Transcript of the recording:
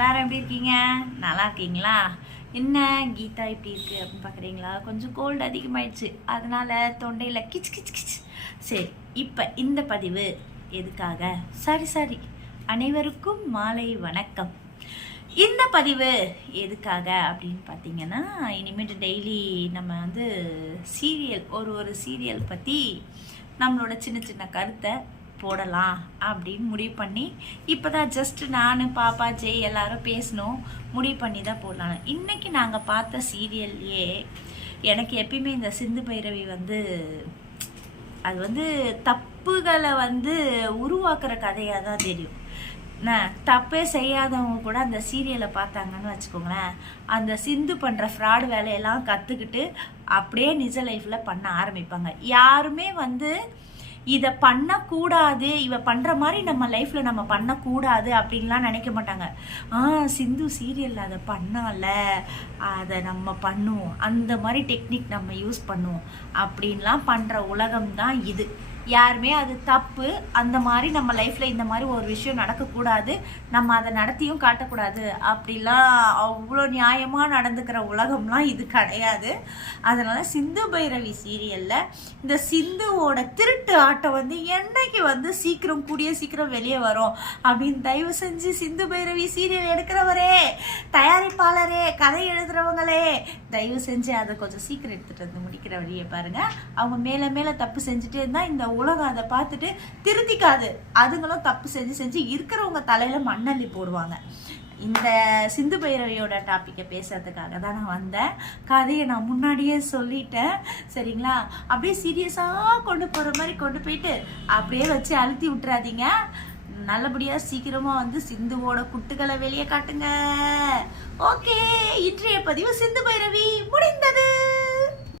எல்லாரும் எப்படி இருக்கீங்க? நல்லா இருக்கீங்களா? என்ன கீதா இப்படி இருக்கு அப்படின்னு பார்க்குறீங்களா? கொஞ்சம் கோல்டு அதிகமாயிடுச்சு, அதனால தொண்டையில் கிச் கிச் கிச். சரி, இப்போ இந்த பதிவு எதுக்காக? சரி அனைவருக்கும் மாலை வணக்கம். இந்த பதிவு எதுக்காக அப்படின்னு பார்த்தீங்கன்னா, இனிமேட்டு டெய்லி நம்ம வந்து சீரியல் ஒரு சீரியல் பற்றி நம்மளோட சின்ன சின்ன கருத்தை போடலாம் அப்படின்னு முடிவு பண்ணி இப்போ தான் ஜஸ்ட் நான் பாப்பா ஜெய் எல்லாரும் பேசணும் முடிவு பண்ணி தான் போடலாம். இன்றைக்கி நாங்கள் பார்த்த சீரியல்லையே எனக்கு எப்பயுமே இந்த சிந்து பைரவி வந்து அது வந்து தப்புகளை வந்து உருவாக்குற கதையாக தான் தெரியும். தப்பே செய்யாதவங்க கூட அந்த சீரியலை பார்த்தாங்கன்னு வச்சுக்கோங்களேன், அந்த சிந்து பண்ணுற ஃப்ராடு வேலையெல்லாம் கற்றுக்கிட்டு அப்படியே நிஜ லைஃப்பில் பண்ண ஆரம்பிப்பாங்க. யாருமே வந்து இதை பண்ணக்கூடாது, இவ பண்ணுற மாதிரி நம்ம லைஃப்பில் நம்ம பண்ணக்கூடாது அப்படின்லாம் நினைக்க மாட்டாங்க. சிந்து சீரியலில் அதை பண்ணால, அதை நம்ம பண்ணுவோம், அந்த மாதிரி டெக்னிக் நம்ம யூஸ் பண்ணுவோம் அப்படின்லாம் பண்ணுற உலகம் தான் இது. யாருமே அது தப்பு, அந்த மாதிரி நம்ம லைஃப்பில் இந்த மாதிரி ஒரு விஷயம் நடக்கக்கூடாது, நம்ம அதை நடத்தியும் காட்டக்கூடாது அப்படிலாம் அவ்வளோ நியாயமாக நடந்துக்கிற உலகம்லாம் இது கிடையாது. அதனால் சிந்து பைரவி சீரியலில் இந்த சிந்துவோட திருட்டு ஆட்டம் வந்து என்னைக்கு வந்து கூடிய சீக்கிரம் வெளியே வரும் அப்படின்னு தயவு செஞ்சு சிந்து பைரவி சீரியல் எடுக்கிறவரே, தயாரிப்பாளரே, கதை எழுதுறவங்களே, தயவு செஞ்சு அதை கொஞ்சம் சீக்கிரம் எடுத்துகிட்டு வந்து முடிக்கிற வழியை பாருங்கள். அவங்க மேலே மேலே தப்பு செஞ்சுட்டே இருந்தால் இந்த உலகம் அதை பார்த்துட்டு திருத்திக்காது. அதுங்களும் தப்பு செஞ்சு இருக்கிறவங்க தலையில மண்ணள்ளி போடுவாங்க. இந்த சிந்து பைரவியோட டாப்பிக்கை பேசுறதுக்காக தான் நான் வந்தேன். கதையை நான் முன்னாடியே சொல்லிட்டேன், சரிங்களா? அப்படியே சீரியஸாக கொண்டு போகிற மாதிரி கொண்டு போயிட்டு அப்படியே வச்சு அழுத்தி விட்டுறாதீங்க. நல்லபடியாக சீக்கிரமாக வந்து சிந்துவோட குட்டுகளை வெளியே காட்டுங்க. ஓகே, இன்றைய பதிவு சிந்து பைரவி முடிந்து.